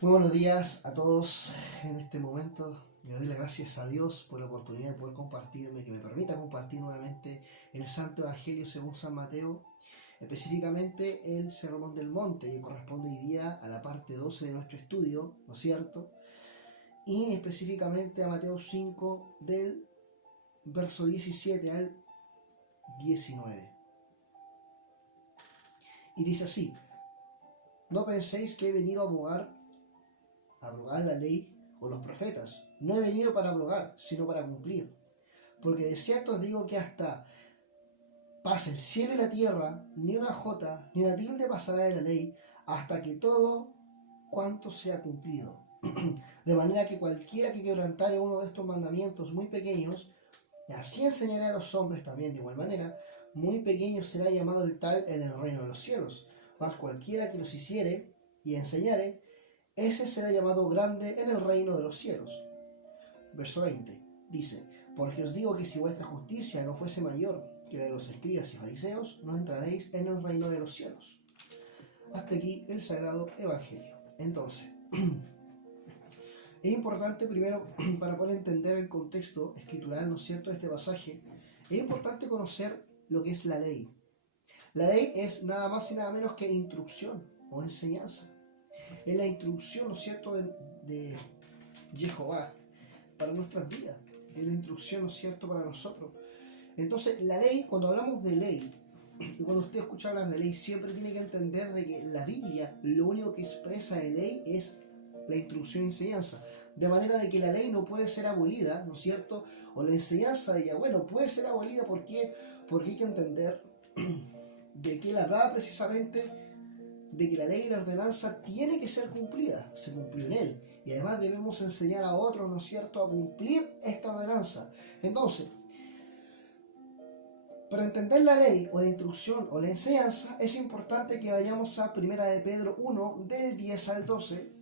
Muy buenos días a todos. En este momento le doy las gracias a Dios por la oportunidad de poder compartirme, que me permita compartir nuevamente el Santo Evangelio según San Mateo, específicamente el Sermón del Monte, que corresponde hoy día a la parte 12 de nuestro estudio, ¿no es cierto? Y específicamente a Mateo 5 del verso 17 al 19. Y dice así: no penséis que he venido a abrogar la ley o los profetas. No he venido para abrogar, sino para cumplir. Porque de cierto os digo que hasta pase el cielo y la tierra, ni una jota, ni una tilde pasará de la ley, hasta que todo cuanto sea cumplido. De manera que cualquiera que quebrantare uno de estos mandamientos muy pequeños, y así enseñará a los hombres también de igual manera, muy pequeño será llamado el tal en el reino de los cielos. Mas cualquiera que los hiciere y enseñare, ese será llamado grande en el reino de los cielos. Verso 20 dice: porque os digo que si vuestra justicia no fuese mayor que la de los escribas y fariseos, no entraréis en el reino de los cielos. Hasta aquí el Sagrado Evangelio. Entonces, es importante primero, para poder entender el contexto escritural, ¿no es cierto?, de este pasaje, es importante conocer lo que es la ley. La ley es nada más y nada menos que instrucción o enseñanza. Es la instrucción, ¿no es cierto?, de Jehová para nuestras vidas. Es la instrucción, ¿no es cierto?, para nosotros. Entonces, la ley, cuando hablamos de ley, y cuando usted escucha hablar de ley, siempre tiene que entender de que la Biblia lo único que expresa de ley es la instrucción y enseñanza. De manera de que la ley no puede ser abolida, ¿no es cierto? O la enseñanza de ella, bueno, puede ser abolida. ¿Por qué? Porque hay que entender de que la verdad precisamente de que la ley y la ordenanza tiene que ser cumplida, se cumplió en él, y además debemos enseñar a otros, ¿no es cierto?, a cumplir esta ordenanza. Entonces, para entender la ley o la instrucción o la enseñanza, es importante que vayamos a 1 de Pedro 1, del 10 al 12.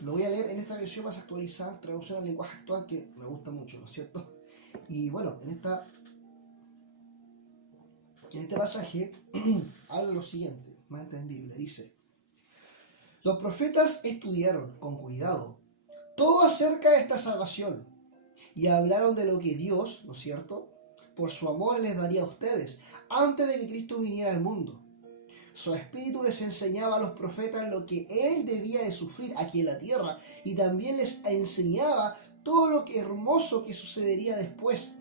Lo voy a leer en esta versión más actualizada, traducción al lenguaje actual, que me gusta mucho, ¿no es cierto? Y bueno, en este pasaje habla lo siguiente, más entendible. Dice: los profetas estudiaron con cuidado todo acerca de esta salvación y hablaron de lo que Dios, ¿no es cierto?, por su amor les daría a ustedes antes de que Cristo viniera al mundo. Su espíritu les enseñaba a los profetas lo que Él debía de sufrir aquí en la tierra, y también les enseñaba todo lo que hermoso que sucedería después.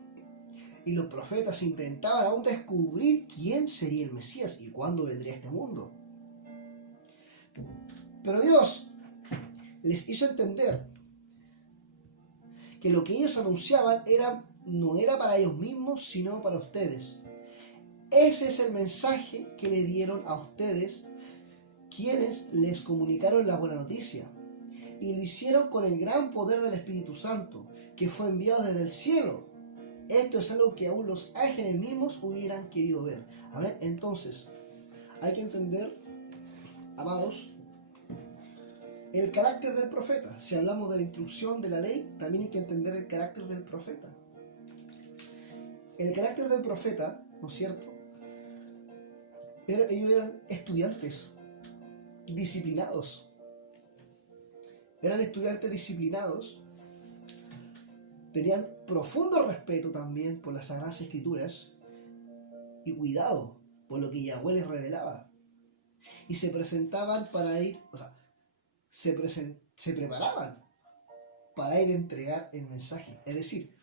Y los profetas intentaban aún descubrir quién sería el Mesías y cuándo vendría a este mundo. Pero Dios les hizo entender que lo que ellos anunciaban no era para ellos mismos, sino para ustedes. Ese es el mensaje que le dieron a ustedes, quienes les comunicaron la buena noticia. Y lo hicieron con el gran poder del Espíritu Santo, que fue enviado desde el cielo. Esto es algo que aún los ángeles mismos hubieran querido ver. Amén. Entonces, hay que entender, amados, el carácter del profeta. Si hablamos de la instrucción de la ley, también hay que entender el carácter del profeta. El carácter del profeta, ¿no es cierto?, ellos eran estudiantes disciplinados. Eran estudiantes disciplinados. Tenían profundo respeto también por las Sagradas Escrituras y cuidado por lo que Yahweh les revelaba. Y se presentaban para ir, se preparaban para ir a entregar el mensaje. Es decir,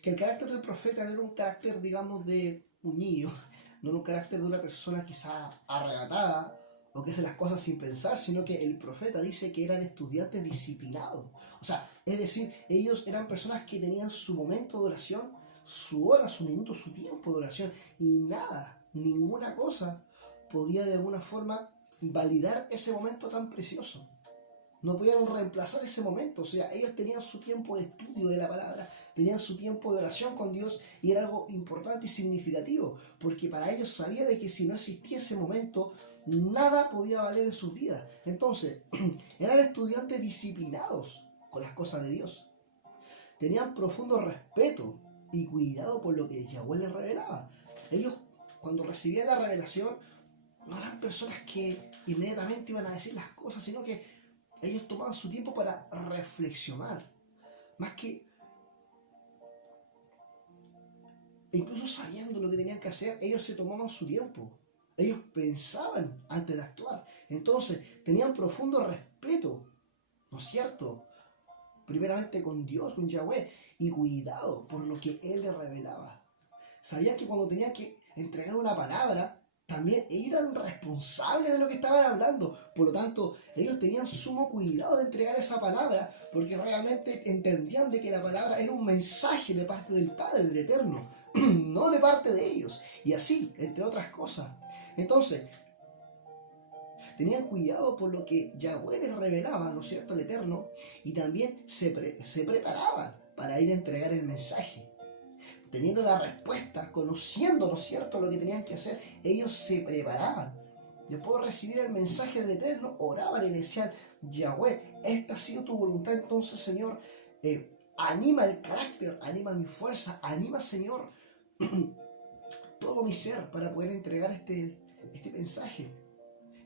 que el carácter del profeta era un carácter, digamos, de un niño, no un carácter de una persona quizá arrebatada o que hace las cosas sin pensar, sino que el profeta dice que eran estudiantes disciplinados. O sea, es decir, ellos eran personas que tenían su momento de oración, su hora, su minuto, su tiempo de oración, y nada, ninguna cosa podía de alguna forma validar ese momento tan precioso. No podían reemplazar ese momento. O sea, ellos tenían su tiempo de estudio de la palabra, tenían su tiempo de oración con Dios, y era algo importante y significativo, porque para ellos sabía de que si no existía ese momento, nada podía valer en sus vidas. Entonces, eran estudiantes disciplinados con las cosas de Dios. Tenían profundo respeto y cuidado por lo que Yahweh les revelaba. Ellos, cuando recibían la revelación, no eran personas que inmediatamente iban a decir las cosas, sino que ellos tomaban su tiempo para reflexionar. Más que, incluso sabiendo lo que tenían que hacer, ellos se tomaban su tiempo. Ellos pensaban antes de actuar. Entonces, tenían profundo respeto, ¿no es cierto? Primeramente con Dios, con Yahweh, y cuidado por lo que Él les revelaba. Sabían que cuando tenían que entregar una palabra, también eran responsables de lo que estaban hablando. Por lo tanto, ellos tenían sumo cuidado de entregar esa palabra, porque realmente entendían de que la palabra era un mensaje de parte del Padre, del Eterno, no de parte de ellos. Y así, entre otras cosas. Entonces, tenían cuidado por lo que Yahweh les revelaba, ¿no es cierto?, el Eterno, y también se preparaban para ir a entregar el mensaje. Teniendo la respuesta, conociendo, ¿no es cierto?, lo que tenían que hacer, ellos se preparaban. Después de recibir el mensaje del Eterno, oraban y decían: Yahweh, esta ha sido tu voluntad, entonces, Señor, anima el carácter, anima mi fuerza, anima, Señor, todo mi ser para poder entregar este mensaje.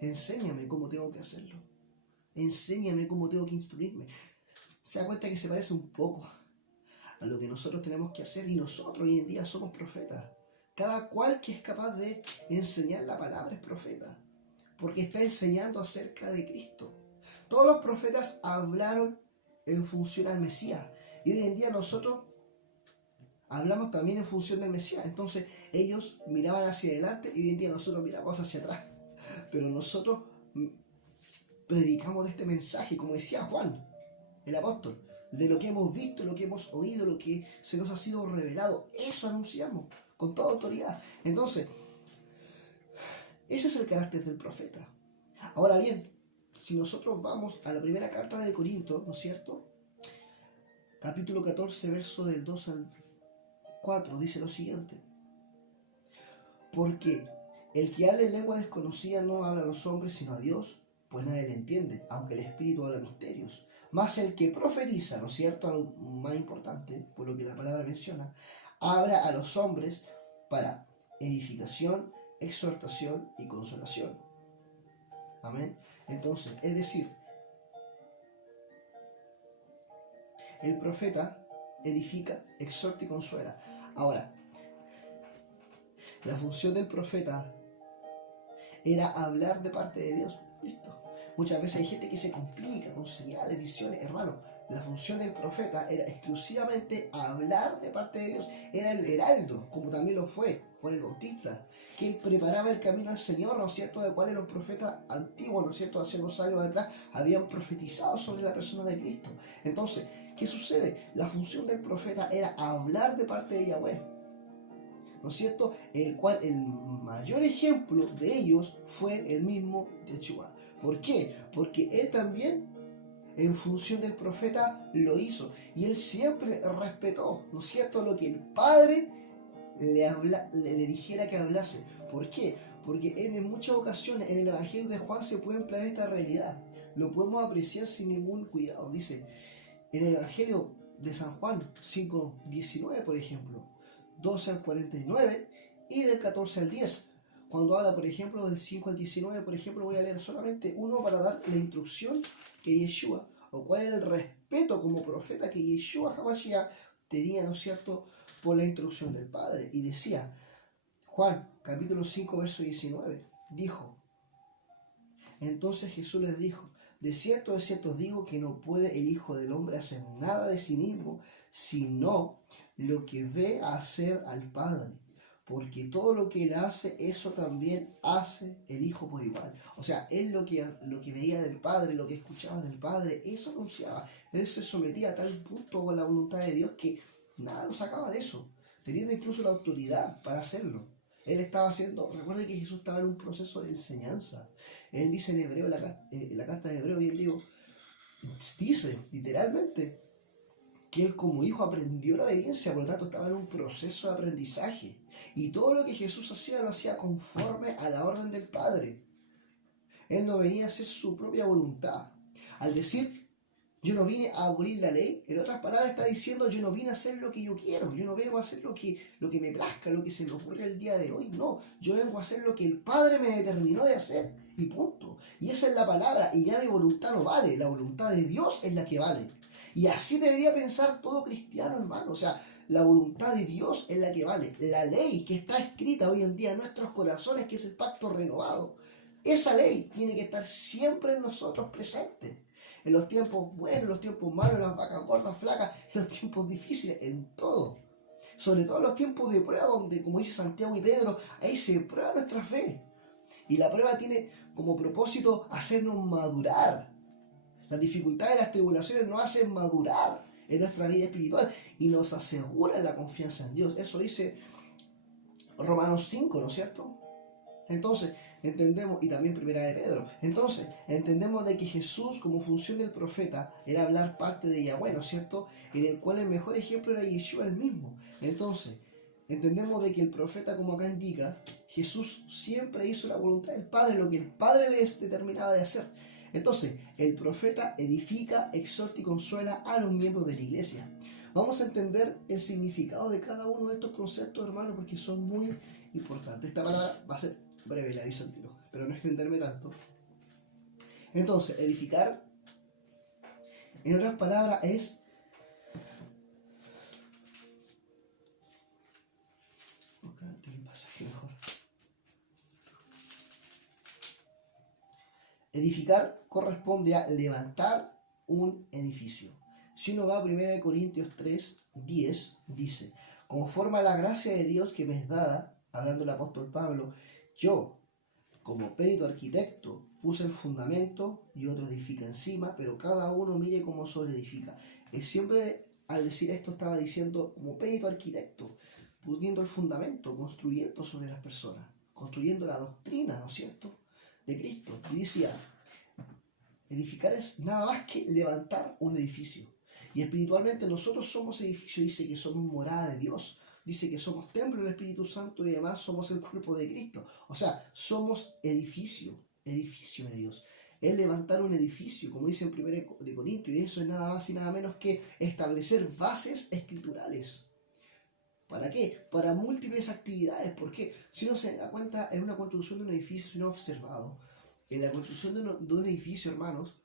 Enséñame cómo tengo que hacerlo. Enséñame cómo tengo que instruirme. Se da cuenta que se parece un poco a lo que nosotros tenemos que hacer, y nosotros hoy en día somos profetas. Cada cual que es capaz de enseñar la palabra es profeta, porque está enseñando acerca de Cristo. Todos los profetas hablaron en función al Mesías, y hoy en día nosotros hablamos también en función del Mesías. Entonces ellos miraban hacia adelante y hoy en día nosotros miramos hacia atrás, pero nosotros predicamos de este mensaje, como decía Juan, el apóstol, de lo que hemos visto, lo que hemos oído, lo que se nos ha sido revelado. Eso anunciamos con toda autoridad. Entonces, ese es el carácter del profeta. Ahora bien, si nosotros vamos a la primera carta de Corinto, ¿no es cierto?, capítulo 14, verso del 2 al 4, dice lo siguiente: porque el que habla en lengua desconocida no habla a los hombres sino a Dios, pues nadie le entiende, aunque el Espíritu habla misterios. Mas el que profetiza, ¿no es cierto?, algo más importante, por lo que la palabra menciona, habla a los hombres para edificación, exhortación y consolación. Amén. Entonces, es decir, el profeta edifica, exhorta y consuela. Ahora, la función del profeta era hablar de parte de Dios. Listo. Muchas veces hay gente que se complica con señales, visiones. Hermano, la función del profeta era exclusivamente hablar de parte de Dios. Era el heraldo, como también lo fue Juan el Bautista, que él preparaba el camino al Señor, ¿no es cierto?, de cuales los profetas antiguos, ¿no es cierto?, hace unos años atrás habían profetizado sobre la persona de Cristo. Entonces, ¿qué sucede? La función del profeta era hablar de parte de Yahweh, ¿no es cierto?, el cual el mayor ejemplo de ellos fue el mismo Yeshua. ¿Por qué? Porque él también, en función del profeta, lo hizo, y él siempre respetó, ¿no es cierto?, lo que el Padre le dijera que hablase. ¿Por qué? Porque en muchas ocasiones en el Evangelio de Juan se puede emplear esta realidad. Lo podemos apreciar sin ningún cuidado. Dice, en el Evangelio de San Juan 5:19, por ejemplo, 12 al 49 y del 14 al 10. Cuando habla, por ejemplo, del 5 al 19, por ejemplo, voy a leer solamente uno para dar la instrucción que Yeshua, o cuál es el respeto como profeta que Yeshua Hamashiach tenía, ¿no es cierto?, por la instrucción del Padre. Y decía, Juan, capítulo 5, verso 19, dijo: entonces Jesús les dijo, de cierto os digo que no puede el Hijo del Hombre hacer nada de sí mismo, sino lo que ve hacer al Padre, porque todo lo que él hace, eso también hace el Hijo por igual. O sea, él lo que veía del Padre, lo que escuchaba del Padre, eso anunciaba. Él se sometía a tal punto con la voluntad de Dios que nada lo sacaba de eso, teniendo incluso la autoridad para hacerlo. Él estaba haciendo, recuerden que Jesús estaba en un proceso de enseñanza. Él dice en Hebreo, la carta de Hebreo, bien digo, dice literalmente que él como hijo aprendió la obediencia, por lo tanto estaba en un proceso de aprendizaje. Y todo lo que Jesús hacía lo hacía conforme a la orden del Padre. Él no venía a hacer su propia voluntad. Al decir, yo no vine a abolir la ley, en otras palabras está diciendo, yo no vine a hacer lo que yo quiero, yo no vengo a hacer lo que me plazca, lo que se me ocurre el día de hoy. No, yo vengo a hacer lo que el Padre me determinó de hacer. y punto. Y esa es la palabra, y ya mi voluntad no vale, la voluntad de Dios es la que vale. Y así debería pensar todo cristiano, hermano. O sea, la voluntad de Dios es la que vale. La ley que está escrita hoy en día en nuestros corazones, que es el pacto renovado, esa ley tiene que estar siempre en nosotros presente. En los tiempos buenos, en los tiempos malos, en las vacas gordas, flacas, en los tiempos difíciles, en todo. Sobre todo en los tiempos de prueba, donde, como dice Santiago y Pedro, ahí se prueba nuestra fe. Y la prueba tiene como propósito hacernos madurar. Las dificultades y las tribulaciones nos hacen madurar en nuestra vida espiritual y nos aseguran la confianza en Dios. Eso dice Romanos 5, ¿no es cierto? Entonces, entendemos, y también Primera de Pedro, entonces, entendemos de que Jesús, como función del profeta, era hablar parte de Yahweh, ¿no es cierto? En el cual el mejor ejemplo era Yeshua el mismo. Entonces, entendemos de que el profeta, como acá indica, Jesús siempre hizo la voluntad del Padre, lo que el Padre les determinaba de hacer. Entonces, el profeta edifica, exhorta y consuela a los miembros de la iglesia. Vamos a entender el significado de cada uno de estos conceptos, hermanos, porque son muy importantes. Esta palabra va a ser breve, le aviso al tiro, pero no extenderme tanto. Entonces, edificar, en otras palabras, es edificar corresponde a levantar un edificio. Si uno va a 1 Corintios 3, 10, dice: conforme a la gracia de Dios que me es dada, hablando el apóstol Pablo, yo, como perito arquitecto, puse el fundamento y otro edifica encima, pero cada uno mire cómo sobreedifica. Siempre al decir esto estaba diciendo como perito arquitecto, poniendo el fundamento, construyendo sobre las personas, construyendo la doctrina, ¿no es cierto?, de Cristo. Y decía, edificar es nada más que levantar un edificio. Y espiritualmente nosotros somos edificio, dice que somos morada de Dios. Dice que somos templo del Espíritu Santo y además somos el cuerpo de Cristo. O sea, somos edificio de Dios. Es levantar un edificio, como dice en 1 Corintios, y eso es nada más y nada menos que establecer bases escriturales. ¿Para qué? Para múltiples actividades. Porque si uno se da cuenta, en una construcción de un edificio, si uno ha observado, en la construcción de un edificio, hermanos,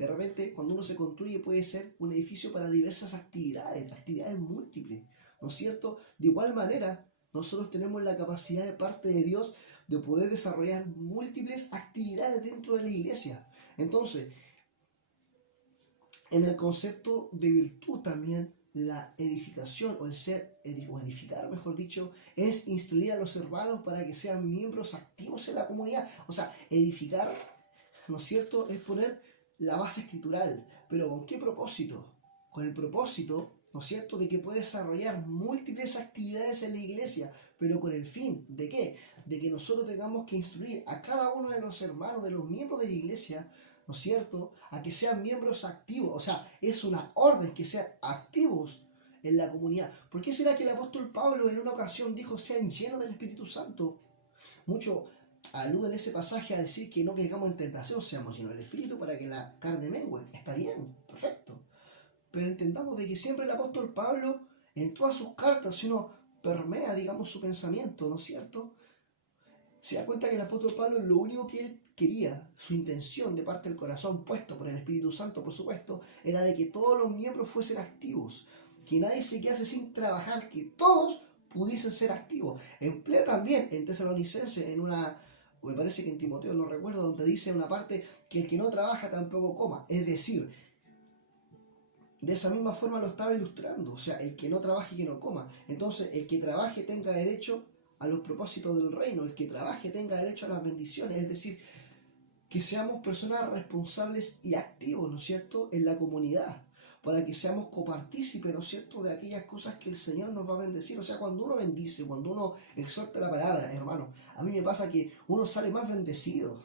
de repente, cuando uno se construye, puede ser un edificio para diversas actividades múltiples, ¿no es cierto? De igual manera, nosotros tenemos la capacidad de parte de Dios de poder desarrollar múltiples actividades dentro de la iglesia. Entonces, en el concepto de virtud también, la edificación o el ser, o edificar, mejor dicho, es instruir a los hermanos para que sean miembros activos en la comunidad. O sea, edificar, ¿no es cierto?, es poner la base escritural. ¿Pero con qué propósito? Con el propósito, ¿no es cierto?, de que puede desarrollar múltiples actividades en la iglesia, pero con el fin ¿de qué? De que nosotros tengamos que instruir a cada uno de los hermanos, de los miembros de la iglesia, ¿no es cierto?, a que sean miembros activos. O sea, es una orden que sean activos en la comunidad. ¿Por qué será que el apóstol Pablo en una ocasión dijo: sean llenos del Espíritu Santo? Mucho alude en ese pasaje a decir que no caigamos en tentación, seamos llenos del Espíritu para que la carne mengue. Está bien, perfecto. Pero entendamos de que siempre el apóstol Pablo, en todas sus cartas, si uno permea, digamos, su pensamiento, ¿no es cierto?, se da cuenta que el apóstol Pablo, lo único que él quería, su intención de parte del corazón, puesto por el Espíritu Santo, por supuesto, era de que todos los miembros fuesen activos, que nadie se quedase sin trabajar, que todos pudiesen ser activos. Emplea también en Tesalonicenses, me parece que en Timoteo, no recuerdo, donde dice una parte que el que no trabaja tampoco coma. Es decir, de esa misma forma lo estaba ilustrando. O sea, el que no trabaje, que no coma. Entonces, el que trabaje tenga derecho a los propósitos del reino, el que trabaje tenga derecho a las bendiciones, es decir, que seamos personas responsables y activos, ¿no es cierto?, en la comunidad, para que seamos copartícipes, ¿no es cierto?, de aquellas cosas que el Señor nos va a bendecir. O sea, cuando uno bendice, cuando uno exhorta la palabra, hermano, a mí me pasa que uno sale más bendecido,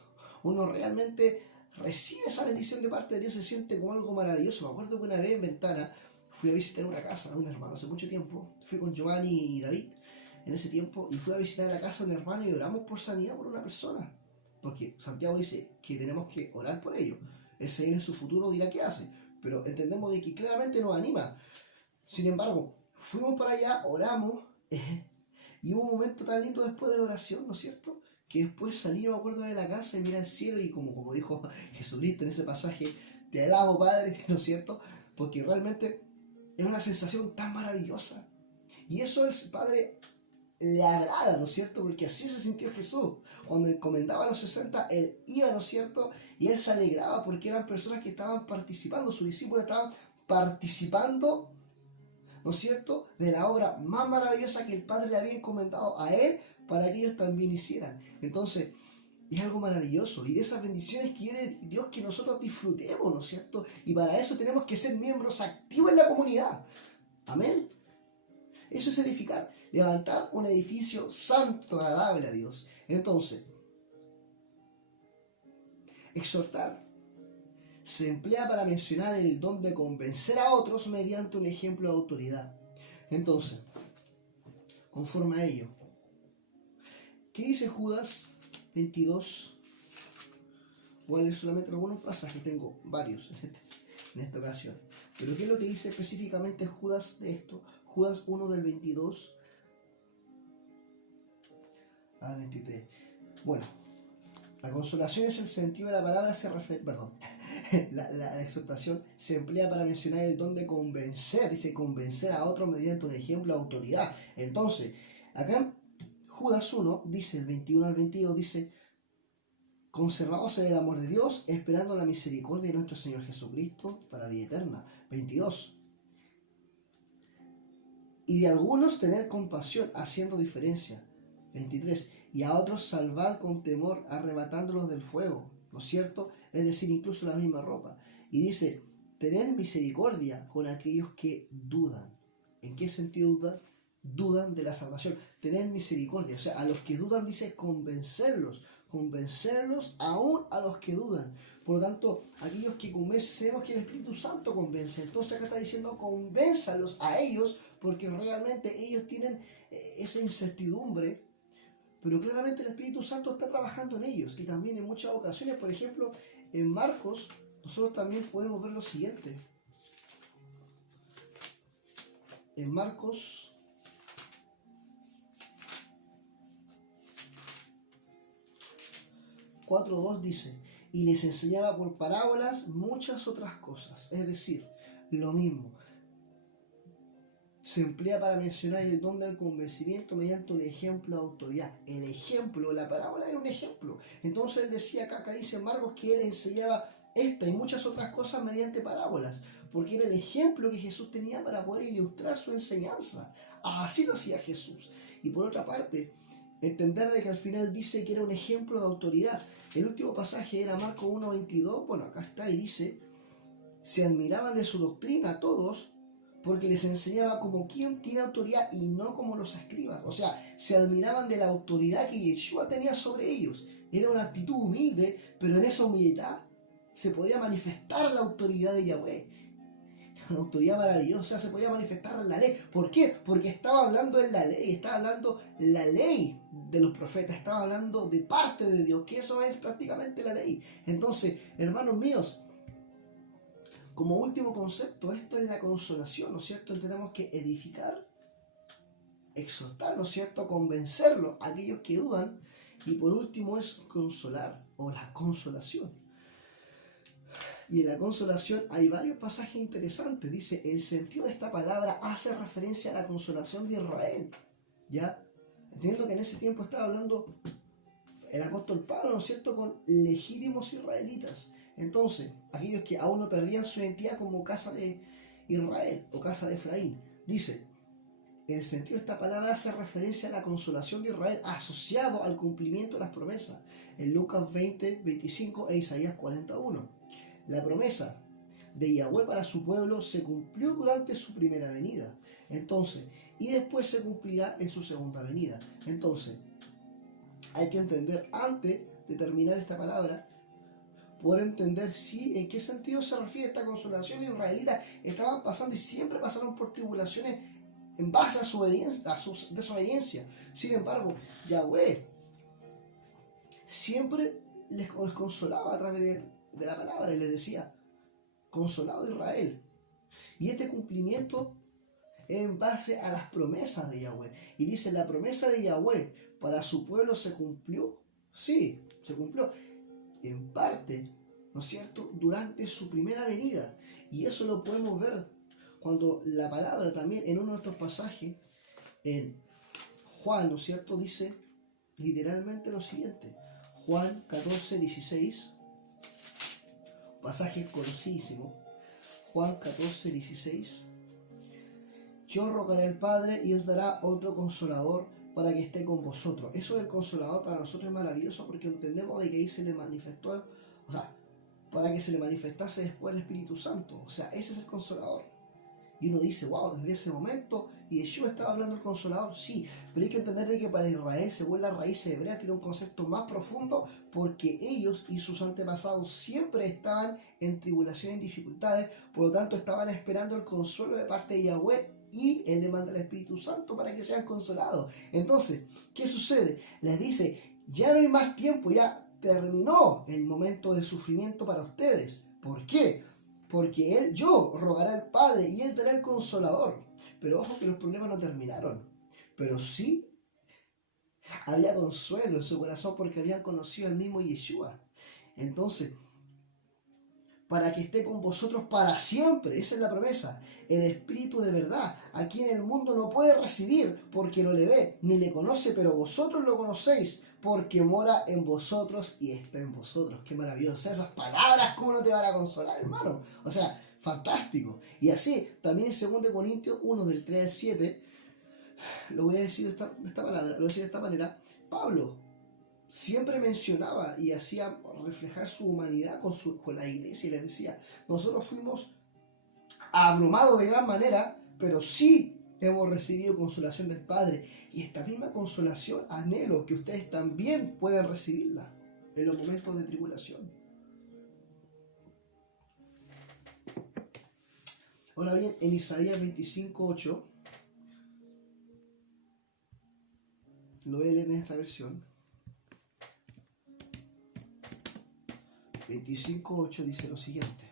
uno realmente recibe esa bendición de parte de Dios, se siente como algo maravilloso. Me acuerdo que una vez en Ventana fui a visitar una casa de un hermano hace mucho tiempo, fui con Giovanni y David en ese tiempo, y fui a visitar la casa de un hermano y oramos por sanidad por una persona, porque Santiago dice que tenemos que orar por ello. El Señor en su futuro dirá qué hace, pero entendemos de que claramente nos anima. Sin embargo, fuimos para allá, oramos, y hubo un momento tan lindo después de la oración, ¿no es cierto?, que después salí, me acuerdo, de la casa y miré al cielo y como dijo Jesucristo en ese pasaje, te alabo, Padre, ¿no es cierto? Porque realmente es una sensación tan maravillosa. Y eso el Padre le agrada, ¿no es cierto? Porque así se sintió Jesús. Cuando encomendaba a los 60, él iba, ¿no es cierto? Y él se alegraba porque eran personas que estaban participando, sus discípulos estaban participando, ¿no es cierto?, de la obra más maravillosa que el Padre le había encomendado a él para que ellos también hicieran. Entonces, es algo maravilloso y de esas bendiciones quiere Dios que nosotros disfrutemos, ¿no es cierto? Y para eso tenemos que ser miembros activos en la comunidad. Amén. Eso es edificar, levantar un edificio santo, agradable a Dios. Entonces, exhortar se emplea para mencionar el don de convencer a otros mediante un ejemplo de autoridad. Entonces, conforme a ello, ¿qué dice Judas 22? Voy a leer solamente algunos pasajes, tengo varios en esta ocasión. Pero ¿qué es lo que dice específicamente Judas de esto? Judas 1 del 22 al 23. Bueno, la consolación es el sentido de la palabra, la exhortación se emplea para mencionar el don de convencer, dice convencer a otros mediante un ejemplo de autoridad. Entonces, acá Judas 1 dice, el 21 al 22 dice, conservaos en el amor de Dios, esperando la misericordia de nuestro Señor Jesucristo para vida eterna. 22. Y de algunos tener compasión, haciendo diferencia. 23. Y a otros salvad con temor, arrebatándolos del fuego. ¿No es cierto? Es decir, incluso la misma ropa. Y dice, tened misericordia con aquellos que dudan. ¿En qué sentido dudan? Dudan de la salvación. Tened misericordia. O sea, a los que dudan dice convencerlos. Convencerlos aún a los que dudan. Por lo tanto, aquellos que convencen, sabemos que el Espíritu Santo convence. Entonces acá está diciendo convénzalos a ellos, porque realmente ellos tienen esa incertidumbre, pero claramente el Espíritu Santo está trabajando en ellos. Y también en muchas ocasiones, por ejemplo, en Marcos, nosotros también podemos ver lo siguiente. En Marcos 4:2 dice, y les enseñaba por parábolas muchas otras cosas. Es decir, lo mismo. Se emplea para mencionar el don del convencimiento mediante un ejemplo de autoridad. El ejemplo, la parábola era un ejemplo. Entonces él decía acá dice Marcos que él enseñaba esta y muchas otras cosas mediante parábolas, porque era el ejemplo que Jesús tenía para poder ilustrar su enseñanza. Así lo hacía Jesús. Y por otra parte, entender de que al final dice que era un ejemplo de autoridad. El último pasaje era Marcos 1:22. Bueno, acá está y dice, se admiraban de su doctrina todos, porque les enseñaba como quien tiene autoridad y no como los escribas. O sea, se admiraban de la autoridad que Yeshua tenía sobre ellos. Era una actitud humilde, pero en esa humildad se podía manifestar la autoridad de Yahweh. Una autoridad maravillosa, se podía manifestar en la ley. ¿Por qué? Porque estaba hablando en la ley, estaba hablando la ley de los profetas, estaba hablando de parte de Dios, que eso es prácticamente la ley. Entonces, hermanos míos, como último concepto, esto es la consolación, ¿no es cierto? Tenemos que edificar, exhortar, ¿no es cierto? Convencerlos a aquellos que dudan. Y por último es consolar, o la consolación. Y en la consolación hay varios pasajes interesantes. Dice, el sentido de esta palabra hace referencia a la consolación de Israel. ¿Ya? Entiendo que en ese tiempo estaba hablando el apóstol Pablo, ¿no es cierto?, con legítimos israelitas. Entonces, aquellos que aún no perdían su identidad como casa de Israel o casa de Efraín. Dice, el sentido de esta palabra hace referencia a la consolación de Israel asociado al cumplimiento de las promesas. En Lucas 20:25 e Isaías 41. La promesa de Yahweh para su pueblo se cumplió durante su primera venida. Entonces, y después se cumplirá en su segunda venida. Entonces, hay que entender antes de terminar esta palabra, poder entender en qué sentido se refiere esta consolación israelita. Estaban pasando y siempre pasaron por tribulaciones en base a su desobediencia. Sin embargo, Yahweh siempre les consolaba a través de la palabra y les decía, consolado Israel. Y este cumplimiento es en base a las promesas de Yahweh. Y dice, la promesa de Yahweh para su pueblo se cumplió Sí, se cumplió en parte, ¿no es cierto?, durante su primera venida. Y eso lo podemos ver cuando la palabra también en uno de estos pasajes, en Juan, ¿no es cierto?, dice literalmente lo siguiente. Juan 14:16, pasaje conocidísimo. Juan 14:16. Yo rogaré al Padre y os dará otro consolador para que esté con vosotros. Eso del consolador para nosotros es maravilloso porque entendemos de que ahí se le manifestó, o sea, para que se le manifestase después el Espíritu Santo. O sea, ese es el consolador. Y uno dice, wow, desde ese momento Yeshua estaba hablando del consolador. Sí, pero hay que entender de que para Israel, según las raíces hebreas, tiene un concepto más profundo porque ellos y sus antepasados siempre estaban en tribulación y en dificultades, por lo tanto estaban esperando el consuelo de parte de Yahweh y Él le manda el Espíritu Santo para que sean consolados. Entonces, ¿qué sucede? Les dice, ya no hay más tiempo, ya terminó el momento del sufrimiento para ustedes. ¿Por qué? Porque yo rogaré al Padre y Él dará el consolador. Pero ojo que los problemas no terminaron. Pero sí había consuelo en su corazón porque habían conocido al mismo Yeshua. Entonces, para que esté con vosotros para siempre, esa es la promesa. El Espíritu de verdad, a quien el mundo no puede recibir porque no le ve ni le conoce, pero vosotros lo conocéis porque mora en vosotros y está en vosotros. Qué maravilloso. O sea, esas palabras, ¿cómo no te van a consolar, hermano? O sea, fantástico. Y así, también en 2 Corintios 1, del 3 al 7, lo voy a decir de esta palabra, lo voy a decir de esta manera. Pablo siempre mencionaba y hacía reflejar su humanidad con la iglesia y les decía, nosotros fuimos abrumados de gran manera, pero sí hemos recibido consolación del Padre. Y esta misma consolación anhelo que ustedes también puedan recibirla en los momentos de tribulación. Ahora bien, en Isaías 25:8, lo voy a leer en esta versión. 25:8 dice lo siguiente.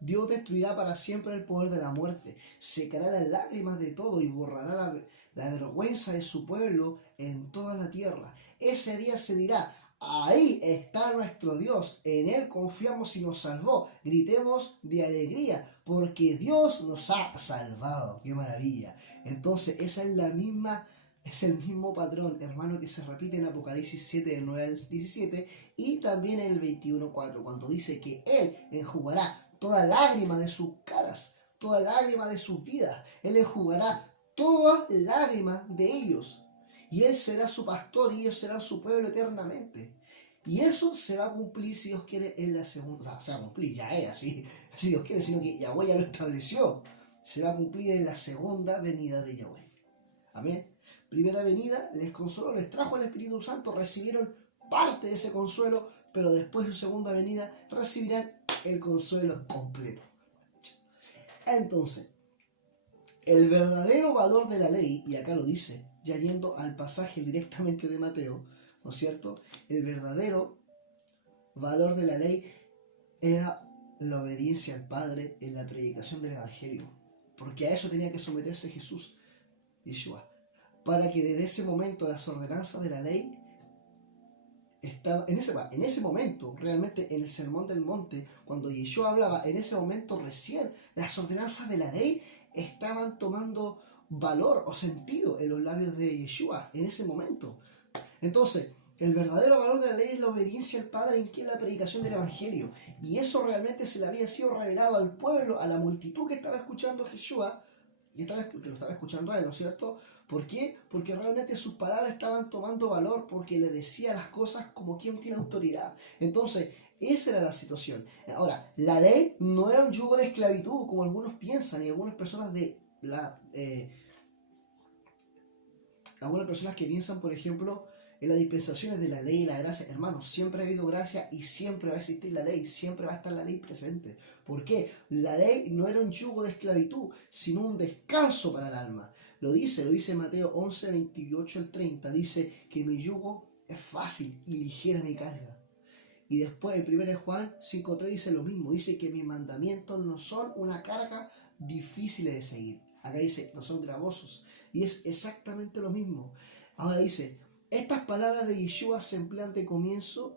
Dios destruirá para siempre el poder de la muerte, secará las lágrimas de todo y borrará la vergüenza de su pueblo en toda la tierra. Ese día se dirá, ahí está nuestro Dios, en Él confiamos y nos salvó. Gritemos de alegría, porque Dios nos ha salvado. ¡Qué maravilla! Entonces, esa es la misma... Es el mismo patrón, hermano, que se repite en Apocalipsis 7, del 9 al 17, y también en el 21:4, cuando dice que Él enjugará toda lágrima de sus caras, toda lágrima de sus vidas. Él enjugará toda lágrima de ellos. Y Él será su pastor y ellos serán su pueblo eternamente. Y eso se va a cumplir, si Dios quiere, en la segunda... O sea, se va a cumplir, ya es así, si Dios quiere, sino que Yahweh ya lo estableció. Se va a cumplir en la segunda venida de Yahweh. Amén. Primera venida, les consoló, les trajo el Espíritu Santo, recibieron parte de ese consuelo, pero después de su segunda venida recibirán el consuelo completo. Entonces, el verdadero valor de la ley, y acá lo dice, ya yendo al pasaje directamente de Mateo, ¿no es cierto? El verdadero valor de la ley era la obediencia al Padre en la predicación del Evangelio, porque a eso tenía que someterse Jesús, Yeshua, para que desde ese momento las ordenanzas de la ley estaba en ese momento, realmente en el Sermón del Monte, cuando Yeshua hablaba, en ese momento recién las ordenanzas de la ley estaban tomando valor o sentido en los labios de Yeshua, en ese momento. Entonces, el verdadero valor de la ley es la obediencia al Padre en que es la predicación del Evangelio. Y eso realmente se le había sido revelado al pueblo, a la multitud que estaba escuchando a Yeshua, que lo estaba escuchando a él, ¿no es cierto? ¿Por qué? Porque realmente sus palabras estaban tomando valor, porque le decía las cosas como quien tiene autoridad. Entonces, esa era la situación. Ahora, la ley no era un yugo de esclavitud, como algunos piensan, y algunas personas algunas personas que piensan, por ejemplo, en las dispensaciones de la ley y la gracia. Hermanos, siempre ha habido gracia y siempre va a existir la ley, siempre va a estar la ley presente. ¿Por qué? La ley no era un yugo de esclavitud, sino un descanso para el alma. Lo dice Mateo 11, 28 al 30, dice que mi yugo es fácil y ligera mi carga. Y después en 1 Juan 5:3 dice lo mismo, dice que mis mandamientos no son una carga difícil de seguir. Acá dice, no son gravosos. Y es exactamente lo mismo. Ahora dice, estas palabras de Yeshua se emplean desde el comienzo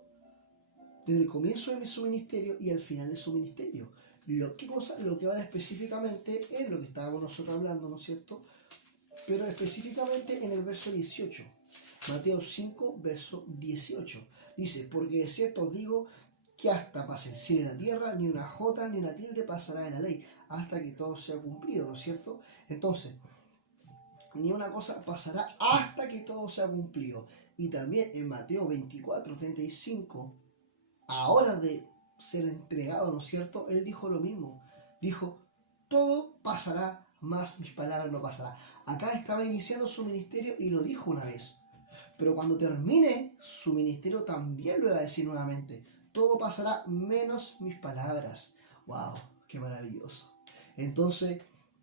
de su ministerio y al final de su ministerio. Lo que habla específicamente es lo que estábamos nosotros hablando, ¿no es cierto? Pero específicamente en el verso 18. Mateo 5, verso 18. Dice, porque de cierto os digo que hasta pase el cielo y la tierra, ni una jota ni una tilde pasará de la ley, hasta que todo sea cumplido, ¿no es cierto? Entonces, ni una cosa pasará hasta que todo sea cumplido. Y también en Mateo 24, 35, a horas de ser entregado, ¿no es cierto? Él dijo lo mismo. Dijo, todo pasará, más mis palabras no pasarán. Acá estaba iniciando su ministerio y lo dijo una vez. Pero cuando termine su ministerio también lo iba a decir nuevamente. Todo pasará menos mis palabras. ¡Wow! ¡Qué maravilloso! Entonces,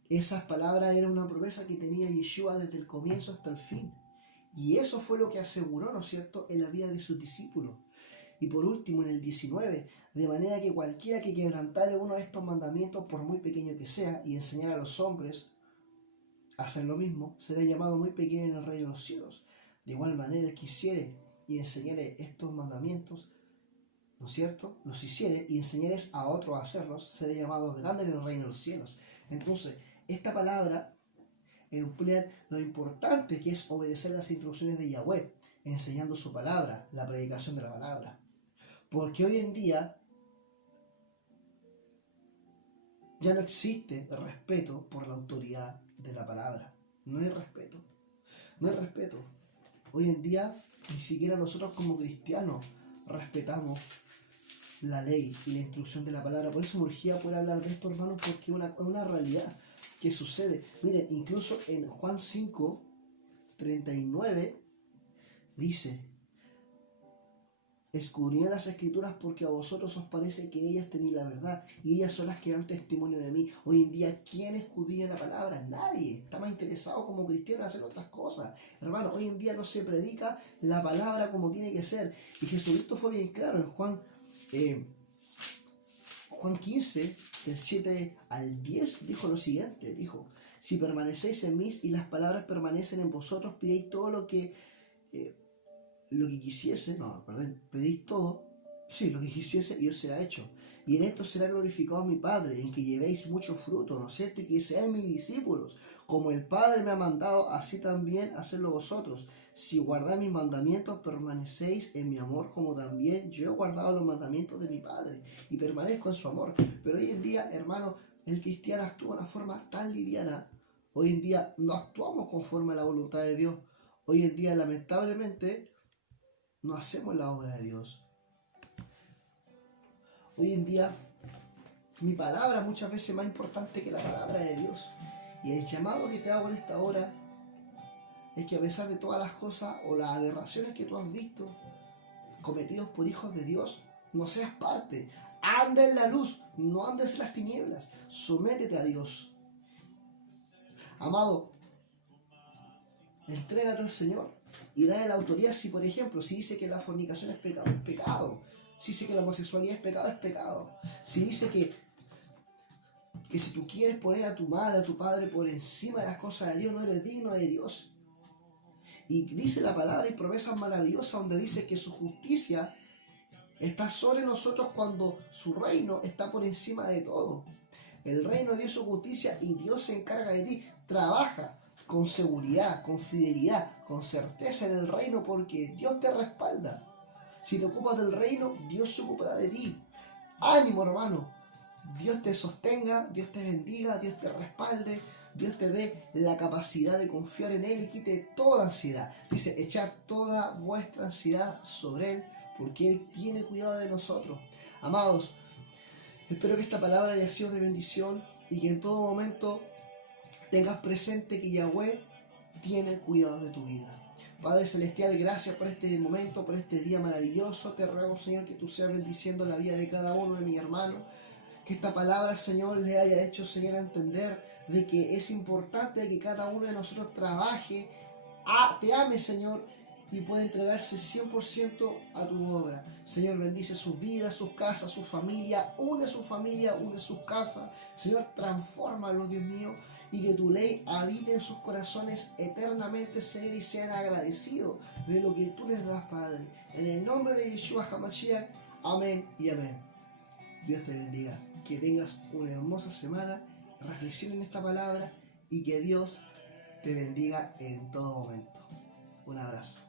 esas palabras eran una promesa que tenía Yeshua desde el comienzo hasta el fin. Y eso fue lo que aseguró, ¿no es cierto?, en la vida de sus discípulos. Y por último, en el 19, de manera que cualquiera que quebrantare uno de estos mandamientos, por muy pequeño que sea, y enseñar a los hombres a hacer lo mismo, será llamado muy pequeño en el reino de los cielos. De igual manera, el que hiciere y enseñare estos mandamientos, ¿no es cierto?, los hiciere y enseñares a otros a hacerlos, será llamado grande en el reino de los cielos. Entonces, esta palabra emplea lo importante que es obedecer las instrucciones de Yahweh, enseñando su palabra, la predicación de la palabra. Porque hoy en día ya no existe respeto por la autoridad de la palabra. No hay respeto. No hay respeto. Hoy en día ni siquiera nosotros como cristianos respetamos la ley y la instrucción de la palabra. Por eso me urgía poder hablar de esto, hermanos, porque es una realidad que sucede. Miren, incluso en Juan 5, 39 dice, escudriñad las escrituras porque a vosotros os parece que ellas tenéis la verdad y ellas son las que dan testimonio de mí. Hoy en día, ¿quién escudriña la palabra? Nadie. Está más interesado como cristiano en hacer otras cosas. Hermano, hoy en día no se predica la palabra como tiene que ser. Y Jesucristo fue bien claro en Juan 15, del 7 al 10, dijo lo siguiente, dijo, si permanecéis en mí y las palabras permanecen en vosotros, pidéis todo lo que quisiese, pedís todo, sí, lo que quisiese y os será hecho. Y en esto será glorificado mi Padre, en que llevéis mucho fruto, ¿no es cierto? Y que seáis mis discípulos. Como el Padre me ha mandado, así también hacedlo vosotros. Si guardáis mis mandamientos, permanecéis en mi amor, como también yo he guardado los mandamientos de mi Padre, y permanezco en su amor. Pero hoy en día, hermano, el cristiano actúa de una forma tan liviana. Hoy en día no actuamos conforme a la voluntad de Dios. Hoy en día, lamentablemente, no hacemos la obra de Dios. Hoy en día, mi palabra muchas veces es más importante que la palabra de Dios. Y el llamado que te hago en esta hora es que a pesar de todas las cosas o las aberraciones que tú has visto cometidos por hijos de Dios, no seas parte. Anda en la luz, no andes en las tinieblas. Sométete a Dios. Amado, entrégate al Señor y dale la autoridad. Si, por ejemplo, si dice que la fornicación es pecado, es pecado. Si dice que la homosexualidad es pecado, es pecado. Si dice que si tú quieres poner a tu madre, a tu padre por encima de las cosas de Dios, no eres digno de Dios. Y dice la palabra y promesas maravillosas donde dice que su justicia está sobre nosotros cuando su reino está por encima de todo. El reino de Dios es su justicia y Dios se encarga de ti. Trabaja con seguridad, con fidelidad, con certeza en el reino porque Dios te respalda. Si te ocupas del reino, Dios se ocupará de ti. Ánimo, hermano. Dios te sostenga, Dios te bendiga, Dios te respalde, Dios te dé la capacidad de confiar en Él y quite toda ansiedad. Dice, echad toda vuestra ansiedad sobre Él, porque Él tiene cuidado de nosotros. Amados, espero que esta palabra haya sido de bendición y que en todo momento tengas presente que Yahweh tiene cuidado de tu vida. Padre Celestial, gracias por este momento, por este día maravilloso. Te ruego, Señor, que tú seas bendiciendo la vida de cada uno de mis hermanos. Que esta palabra, Señor, le haya hecho, Señor, a entender de que es importante que cada uno de nosotros trabaje, te ame, Señor, y pueda entregarse 100% a tu obra. Señor, bendice sus vidas, sus casas, su familia, une sus casas. Señor, transfórmalo, Dios mío, y que tu ley habite en sus corazones eternamente, Señor, y sean agradecidos de lo que tú les das, Padre. En el nombre de Yeshua HaMashiach, amén y amén. Dios te bendiga, que tengas una hermosa semana, reflexiona en esta palabra y que Dios te bendiga en todo momento. Un abrazo.